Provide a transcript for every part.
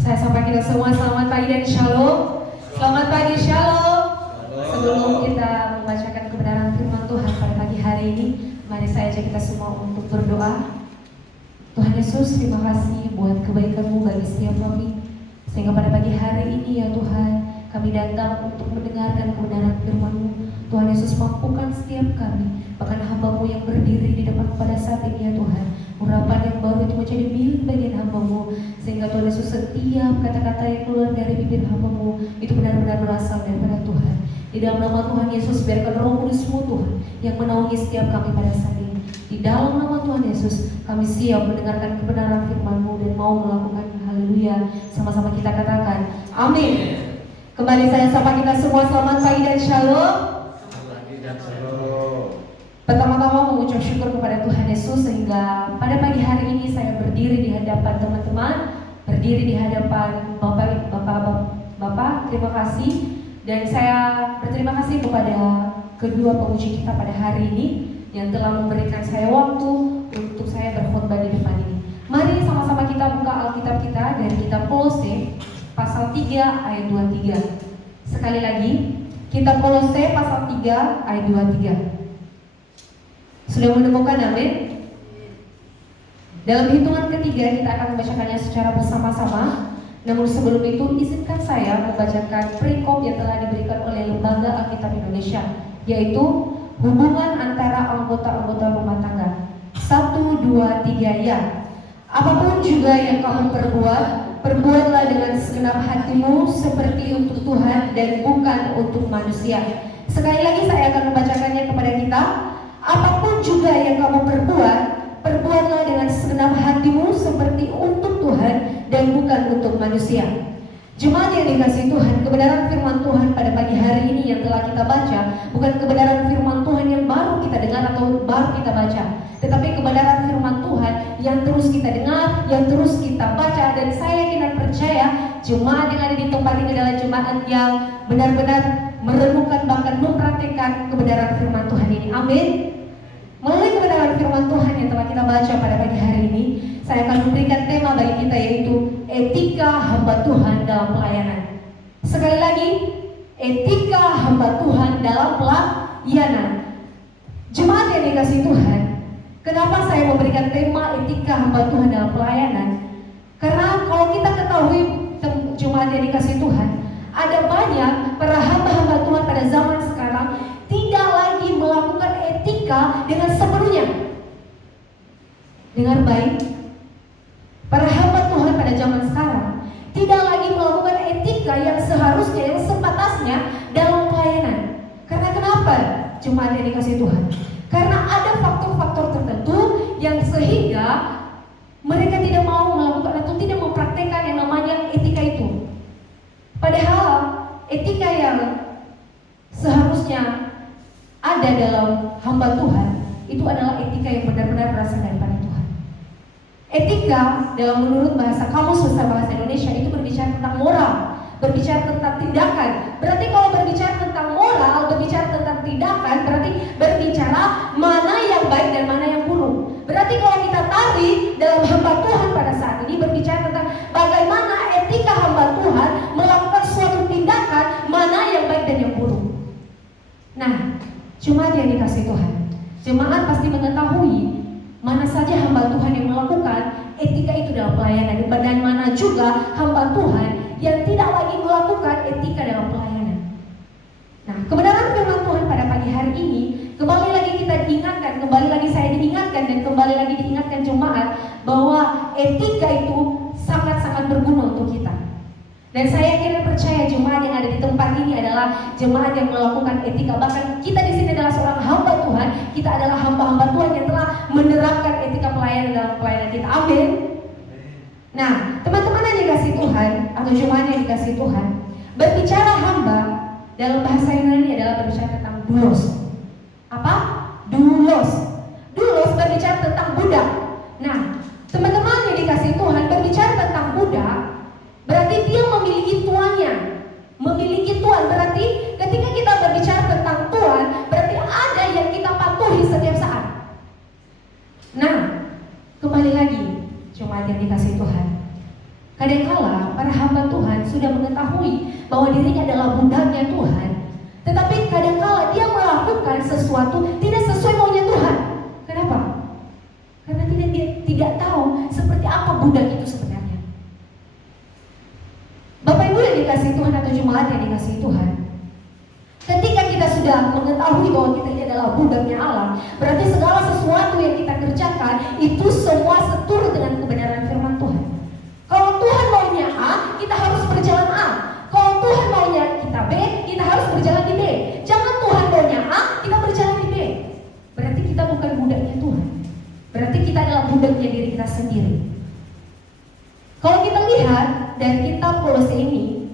Saya sapa kita semua, selamat pagi dan shalom. Selamat pagi, shalom. Sebelum kita membacakan kebenaran firman Tuhan pada pagi hari ini, mari saya ajak kita semua untuk berdoa. Tuhan Yesus, terima kasih buat kebaikan-Mu bagi setiap kami, sehingga pada pagi hari ini ya Tuhan, kami datang untuk mendengarkan kebenaran firman-Mu. Tuhan Yesus, mampukan setiap kami, bahkan hamba-Mu yang berdiri di depan pada saat ini ya Tuhan, urapan yang baru itu menjadi milik bagian hamba-Mu, sehingga Tuhan Yesus setiap kata-kata yang keluar dari bibir hamba-Mu itu benar-benar berasal daripada Tuhan. Di dalam nama Tuhan Yesus, biarkan Roh Kudus-Mu Tuhan yang menaungi setiap kami pada saat ini. Di dalam nama Tuhan Yesus, kami siap mendengarkan kebenaran firman-Mu dan mau melakukannya. Haleluya. Sama-sama kita katakan amin. Kembali saya sapa kita semua, selamat pagi dan shalom. Pertama-tama mengucap syukur kepada Tuhan Yesus, sehingga pada pagi hari ini saya berdiri di hadapan teman-teman, berdiri di hadapan Bapak, terima kasih. Dan saya berterima kasih kepada kedua pemuji kita pada hari ini yang telah memberikan saya waktu untuk saya berkhotbah di depan ini. Mari sama-sama kita buka Alkitab kita dari kitab Kolose pasal 3 ayat 23. Sekali lagi, kitab Kolose pasal 3 ayat 23. Sudah menemukan, amin? Dalam hitungan ketiga kita akan membacakannya secara bersama-sama. Namun sebelum itu izinkan saya membacakan perikop yang telah diberikan oleh Lembaga Alkitab Indonesia, yaitu hubungan antara anggota-anggota rumah tangga. 1, 2, 3 ya. Apapun juga yang kamu perbuat, perbuatlah dengan segenap hatimu seperti untuk Tuhan dan bukan untuk manusia. Sekali lagi saya akan membacakannya kepada kita. Apapun juga yang kamu perbuat, perbuatlah dengan segenap hatimu seperti untuk Tuhan dan bukan untuk manusia. Jemaat yang dikasihi Tuhan, kebenaran firman Tuhan pada pagi hari ini yang telah kita baca bukan kebenaran firman Tuhan yang baru kita dengar atau baru kita baca, tetapi kebenaran firman Tuhan yang terus kita dengar, yang terus kita baca. Dan saya yakin dan percaya jemaat yang ada di tempat ini adalah jemaat yang benar-benar merenungkan bahkan mempraktikkan kebenaran firman Tuhan ini. Amin. Melalui kebenaran firman Tuhan yang telah kita baca pada pagi hari ini, saya akan memberikan tema bagi kita, yaitu etika hamba Tuhan dalam pelayanan. Sekali lagi, etika hamba Tuhan dalam pelayanan. Jemaat yang dikasihi Tuhan, kenapa saya memberikan tema etika hamba Tuhan dalam pelayanan? Karena kalau kita ketahui, jemaat yang dikasihi Tuhan, ada banyak para hamba-hamba Tuhan pada zaman sekarang tidak lagi melakukan etika dengan sepenuhnya. Dengar baik, para hamba Tuhan pada zaman sekarang tidak lagi melakukan etika yang seharusnya, yang sepatasnya dalam pelayanan. Karena kenapa? Jemaat yang dikasihi Tuhan, karena ada faktor-faktor tertentu yang sehingga mereka tidak mau melakukan atau tidak mempraktekkan yang namanya etika itu. Padahal etika yang seharusnya ada dalam hamba Tuhan itu adalah etika yang benar-benar berasal daripada Tuhan. Etika dalam menurut bahasa Kamus Besar Bahasa Indonesia itu berbicara tentang moral, berbicara tentang tindakan. Berarti kalau berbicara tentang moral, berbicara tentang tindakan, berarti berbicara mana yang baik dan mana yang buruk. Berarti kalau kita tarik dalam hamba Tuhan pada saat ini berbicara tentang bagaimana etika hamba Tuhan melakukan suatu tindakan, mana yang baik dan yang buruk. Nah, jemaat yang dikasihi Tuhan, jemaat pasti mengetahui mana saja hamba Tuhan yang melakukan etika itu dalam pelayanan, dan mana juga hamba Tuhan yang tidak lagi melakukan etika dalam pelayanan. Nah, kebenaran firman Tuhan pada pagi hari ini kembali lagi kita diingatkan, kembali lagi saya diingatkan, dan kembali lagi diingatkan jemaat bahwa etika itu sangat-sangat berguna untuk kita. Dan saya yakin dan percaya jemaat yang ada di tempat ini adalah jemaat yang melakukan etika. Bahkan kita di sini adalah seorang hamba Tuhan. Kita adalah hamba-hamba Tuhan yang telah menerapkan etika pelayanan dalam pelayanan kita. Amin. Nah, teman-teman yang dikasihi Tuhan atau jemaat yang dikasihi Tuhan, berbicara hamba dalam bahasa Yunani adalah berbicara tentang doulos. Apa? Doulos. Doulos berbicara tentang budak. Nah, teman-teman yang dikasihi Tuhan, berbicara tentang budak berarti dia memiliki tuannya. Memiliki tuan berarti ketika kita berbicara tentang tuan, berarti ada yang kita patuhi setiap saat. Nah, kembali lagi jemaat yang dikasihi Tuhan, Kadangkala para hamba Tuhan sudah mengetahui bahwa dirinya adalah budaknya Tuhan, tetapi kadangkala dia melakukan sesuatu tidak sesuai maunya Tuhan. Kenapa? Karena dia tidak tahu seperti apa budak itu sebenarnya. Bapak Ibu yang dikasihi Tuhan atau jemaat yang dikasihi Tuhan, ketika kita sudah mengetahui bahwa kita ini adalah budaknya Allah, berarti segala sesuatu yang kita kerjakan itu semua seturut dengan kebenaran firman Tuhan. Kalau Tuhan maunya A, kita harus berjalan A. Kalau Tuhan maunya kita B, kita harus berjalan di B. Jangan Tuhan maunya A, kita berjalan di B. Berarti kita bukan budaknya Tuhan. Berarti kita adalah budaknya diri kita sendiri. Kalau kita lihat dari kitab Kolose ini,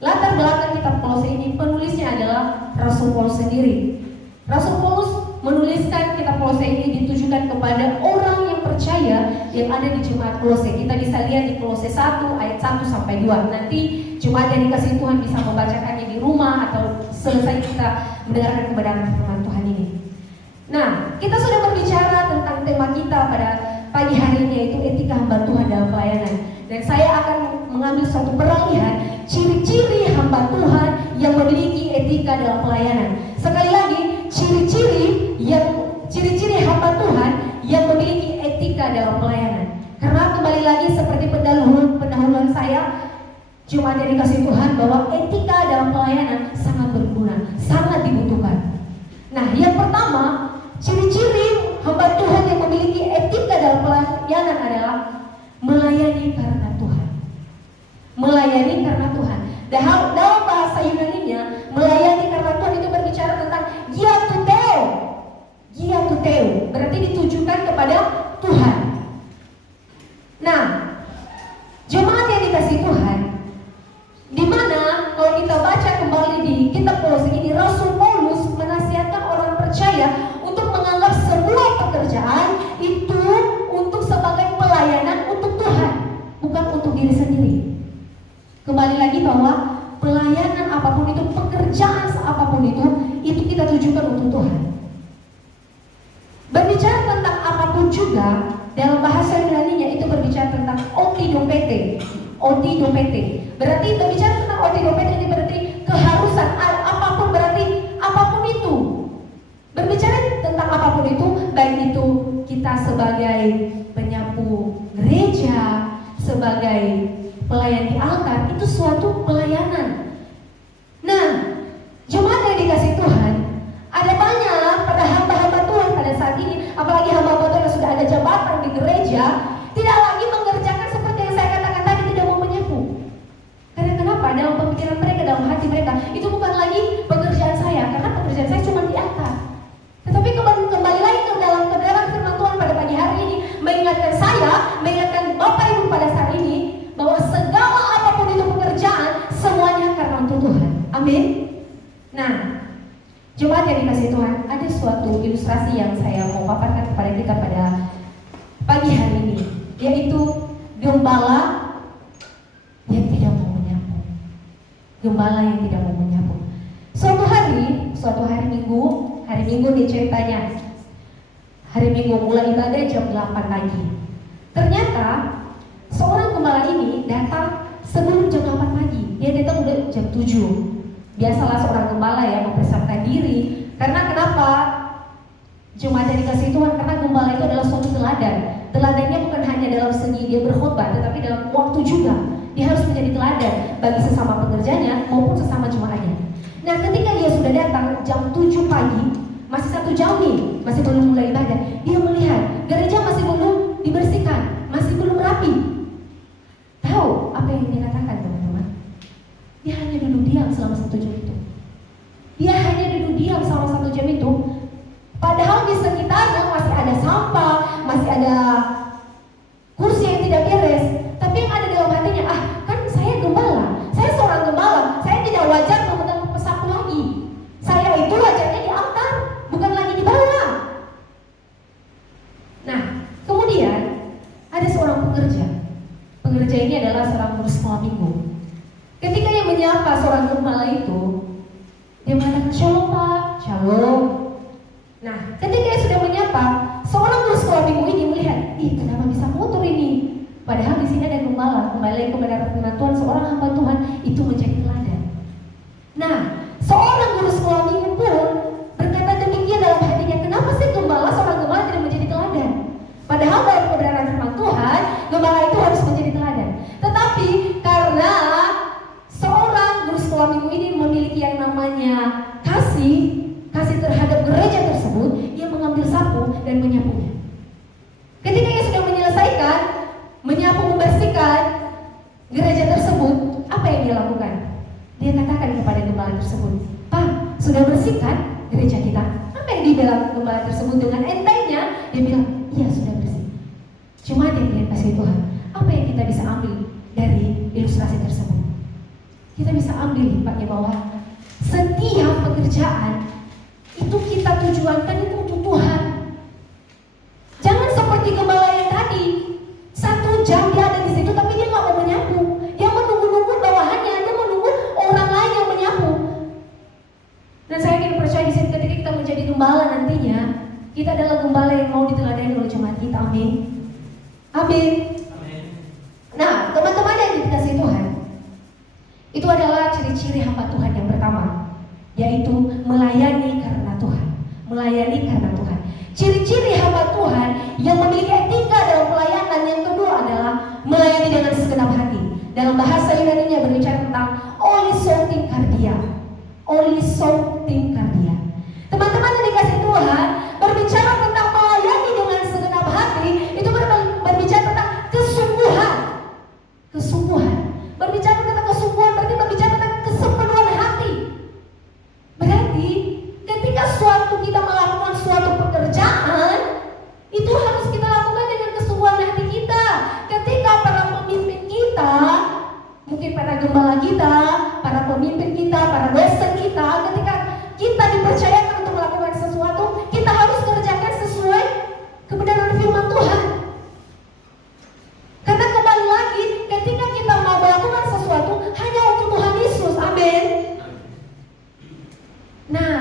latar belakang kitab Kolose ini penulisnya adalah Rasul Paulus sendiri. Rasul Paulus menuliskan kitab Kolose ini ditujukan kepada orang yang percaya yang ada di jemaat Kolose. Kita bisa lihat di Kolose 1 ayat 1 sampai 2. Nanti jemaat yang dikasihi Tuhan bisa membacakannya di rumah atau selesai kita mendengarkan kebenaran firman Tuhan ini. Nah, kita sudah berbicara tentang tema kita pada pagi hari ini, yaitu etika hamba Tuhan dalam pelayanan. Dan saya akan mengambil suatu peralihan ciri-ciri hamba Tuhan yang memiliki etika dalam pelayanan. Sekali lagi, ciri-ciri hamba Tuhan yang memiliki etika dalam pelayanan. Karena kembali lagi seperti pendahuluan saya, jemaat yang dikasihi Tuhan, bahwa etika dalam pelayanan sangat berguna, sangat dibutuhkan. Nah, yang pertama, ciri-ciri hamba Tuhan yang memiliki etika dalam pelayanan adalah melayani karena Tuhan. Melayani karena Tuhan. Dalam bahasa Yunaninya, melayani karena Tuhan itu berbicara tentang giatuteo. Giatuteo berarti ditujukan kepada Tuhan. Nah, jemaat yang dikasihi Tuhan, di mana kalau kita baca kembali di kitab Kolose ini, Rasul Paulus menasihatkan orang percaya untuk menganggap semua pekerjaan itu untuk sebagai pelayanan untuk Tuhan, bukan untuk diri sendiri. Kembali lagi bahwa pelayanan apapun itu, pekerjaan apapun itu kita tujukan untuk Tuhan. Berbicara tentang apapun juga, dalam bahasa Yunaninya itu berbicara tentang otidopete. Otidopete berarti berbicara tentang otidopete ini berarti keharusan apapun, berarti apapun itu. Berbicara tentang apapun itu, baik itu kita sebagai penyapu gereja, sebagai pelayan di altar, itu suatu pelayanan. Nah, jemaat yang dikasihi Tuhan, ada banyak pada hamba-hamba Tuhan pada saat ini, apalagi hamba-hamba Tuhan yang sudah ada jabatan di gereja, tidak lagi mengerjakan seperti yang saya katakan tadi, tidak mau menyapu. Karena kenapa? Dalam pemikiran mereka, dalam hati mereka, itu bukan lagi pekerjaan saya, karena pekerjaan saya cuma di altar. Tetapi kembali lagi ke dalam kebenaran firman Tuhan pada pagi hari ini, mengingatkan saya, mengingatkan Bapak Ibu pada saat ini, bahwa segala apapun itu pekerjaan, semuanya karena untuk Tuhan. Amin. Nah, jemaat yang dikasihi Tuhan, ada suatu ilustrasi yang saya mau paparkan kepada kita pada pagi hari ini, yaitu gembala yang tidak mau menyapu. Gembala yang tidak mau menyapu. Suatu hari Minggu nih ceritanya. Hari Minggu mulai ibadah jam 8 pagi. Ternyata seorang gembala ini datang sebelum jam 8 pagi. Dia datang udah jam 7. Biasalah seorang gembala ya mempersiapkan diri. Karena kenapa? Jemaat yang dikasihi Tuhan, karena gembala itu adalah suatu teladan. Teladannya bukan hanya dalam segi dia berkhotbah, tetapi dalam waktu juga. Dia harus menjadi teladan bagi sesama pekerjanya maupun sesama jemaatnya. Nah, ketika dia sudah datang jam 7 pagi, masih 1 jam nih, masih belum mulai ibadah, dia melihat gereja masih belum dibersihkan, masih belum rapi. Tahu apa yang dia katakan, teman-teman? Dia hanya duduk diam selama 1 jam itu. Dia hanya duduk diam selama 1 jam itu. Padahal di sekitarnya masih ada sampah, masih ada kursi yang tidak beres. Tapi yang ada dalam hatinya, kan saya gembala, saya seorang gembala, saya tidak wajar memegang pesapu lagi. Saya itu wajarnya di altar, bukan lagi di bawah. Nah, kemudian ada seorang pekerja. Pekerja ini adalah seorang guru sekolah minggu. Ketika ia menyapa seorang gembala itu, dia mengatakan, "Shalom Pak." "Shalom." Nah, ketika dia sudah menyapa, seorang guru sekolah minggu ini melihat, kenapa bisa kotor ini? Padahal di sini ada gembala. Kembali kepada firman Tuhan, seorang hamba Tuhan itu menjadi teladan. Nah, seorang guru sekolah minggu pun berkata demikian dalam hatinya, kenapa sih seorang gembala tidak menjadi teladan? Padahal dalam kebenaran firman Tuhan, gembala itu harus menjadi teladan. Tetapi karena seorang guru sekolah minggu ini memiliki yang namanya kasih terhadap gereja tersebut, ia mengambil sapu dan menyapunya. Ketika ia sudah menyelesaikan menyapu, membersihkan gereja tersebut, apa yang dia lakukan? Dia katakan kepada gembala tersebut, "Pak, sudah bersihkan gereja kita?" Apa yang dibilang gembala tersebut dengan entengnya? Dia bilang, "Iya, sudah bersih." Cuma dia kasih Tuhan, apa yang kita bisa ambil dari ilustrasi tersebut? Kita bisa ambil hikmatnya bahwa setiap pekerjaan itu kita tujuankan itu untuk Tuhan. Jangan seperti gembala yang tadi, 1 jam dia ada di situ tapi dia nggak mau menyapu. Dia menunggu bawahannya, dia menunggu orang lain yang menyapu. Dan saya ingin percaya di sini ketika kita menjadi gembala nantinya, kita adalah gembala yang mau diteladani oleh jemaat kita. Amin. Amin. Nah, teman-teman yang dikasihi Tuhan, itu adalah ciri-ciri hamba Tuhan yang pertama, yaitu melayani karena Tuhan. Melayani karena Tuhan. Ciri-ciri hamba Tuhan yang memiliki etika dalam pelayanan yang kedua adalah melayani dengan segenap hati. Dalam bahasa Yunani-nya berbicara tentang olisoutin kardia. Olisoutin kardia. Teman-teman yang dikasih Tuhan, berbicara tentang melayani dengan segenap hati itu berbicara tentang kesungguhan. Kesungguhan. Berbicara tentang kesungguhan berarti berbicara tentang kesepenuhan hati. Berarti ketika kita melakukan suatu pekerjaan, itu harus kita lakukan dengan kesungguhan hati kita. Ketika para pemimpin kita, mungkin para gembala kita, para pemimpin kita, para dosen kita, ketika kita dipercayakan untuk melakukan sesuatu, kita harus kerjakan sesuai kebenaran firman Tuhan. Karena kembali lagi, ketika kita mau melakukan sesuatu hanya untuk Tuhan Yesus, amin. Nah,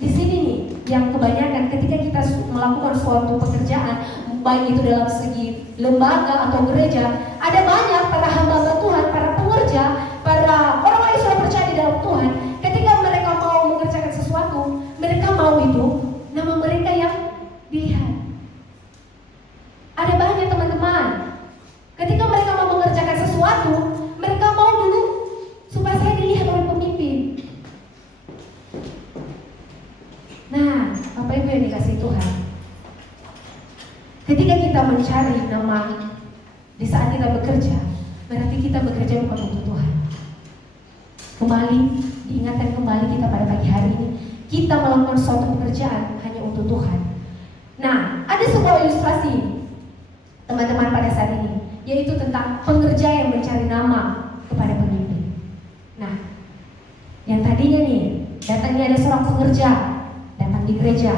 di sini nih yang kebanyakan ketika kita melakukan suatu pekerjaan, baik itu dalam segi lembaga atau gereja, ada banyak para hamba Tuhan, para pengerja, para orang yang sudah percaya di dalam Tuhan. Ketika mereka mau mengerjakan sesuatu, mereka mau itu nama mereka yang dilihat. Ada banyak teman-teman, ketika mereka mau mengerjakan sesuatu, mereka mau dulu supaya saya dilihat oleh pemimpin. Nah, apa itu yang dikasih Tuhan? Ketika kita mencari nama di saat kita bekerja, berarti kita bekerja bukan untuk Tuhan. Kembali, diingatkan kembali kita pada pagi hari ini, kita melakukan suatu pekerjaan hanya untuk Tuhan. Nah, ada sebuah ilustrasi teman-teman pada saat ini, yaitu tentang pengerja yang mencari nama kepada pemimpin. Nah, yang tadinya nih, datangnya ada seorang pengerja datang di gereja,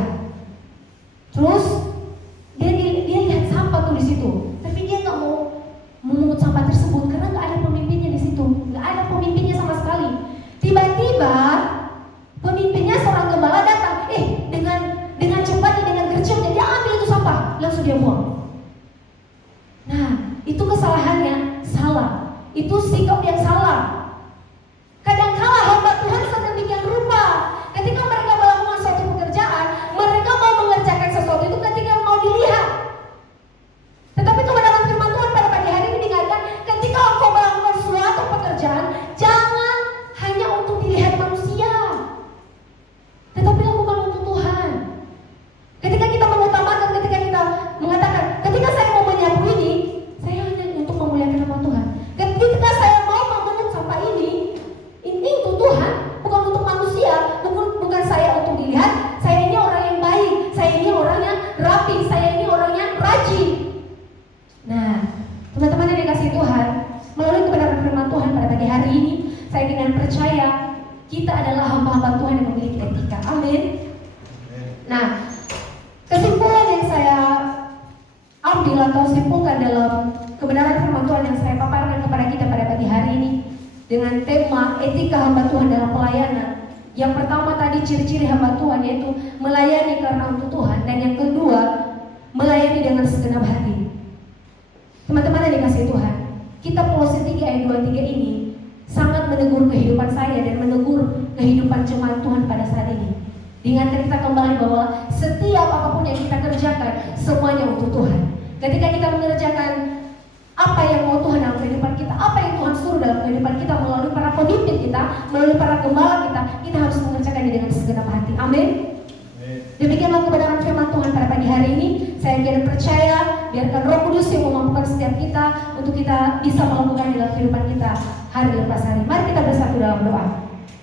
terus dia lihat sampah tuh di situ, tapi dia nggak mau memungut sampah tersebut karena nggak ada pemimpinnya di situ, nggak ada pemimpinnya sama sekali. Tiba-tiba pemimpinnya seorang gembala datang, dengan cepatnya, dengan gercepnya dia ambil itu sampah, langsung dia buang. Nah, itu kesalahannya salah, itu sikap yang salah. Kadang-kala hamba Tuhan sedemikian rupa, ketika mereka melakukan suatu pekerjaan, mereka mau mengerjakan sesuatu itu ketika mau dilihat. Tetapi kebenaran firman Tuhan pada pagi hari ini diingatkan, ketika engkau melakukan suatu pekerjaan, jangan hanya untuk dilihat manusia, tetapi lakukan untuk Tuhan. Ketika kita mengutamakan, ketika kita mengatakan, ketika saya mau menyapu ini, saya hanya untuk memuliakan nama Tuhan. Ketika saya mau memungut sampah ini untuk Tuhan, bukan untuk manusia, bukan saya untuk dilihat, saya ini orang yang baik, saya ini orang yang rapi, saya ini orang yang rajin. Nah, teman-teman yang dikasih Tuhan, melalui kebenaran firman Tuhan pada pagi hari ini, saya dengan percaya kita adalah hamba-hamba Tuhan yang memiliki etika. Amin. Nah, kesimpulan yang saya ambil atau simpulkan dalam kebenaran firman Tuhan yang saya paparkan kepada kita pada pagi hari ini dengan tema etika hamba Tuhan dalam pelayanan. Yang pertama tadi ciri-ciri hamba Tuhan, yaitu melayani karena untuk Tuhan, dan yang kedua melayani dengan segenap hati. Teman-teman yang dikasihi Tuhan, kitab Kolose 3 ayat 23 ini sangat menegur kehidupan saya dan menegur kehidupan jemaat Tuhan pada saat ini. Diingatkan kita kembali bahwa setiap apapun yang kita kerjakan semuanya untuk Tuhan. Ketika kita mengerjakan apa yang mau Tuhan dalam kehidupan kita, apa yang Tuhan suruh dalam kehidupan kita melalui para pemimpin kita, melalui para gembala kita harus mengerjakannya dengan segenap hati. Amin. Demikianlah kebenaran firman Tuhan pada pagi hari ini. Saya kian percaya, biarkan Roh Kudus yang memampukan setiap kita untuk kita bisa melakukan dalam kehidupan kita hari lepas hari. Mari kita bersatu dalam doa.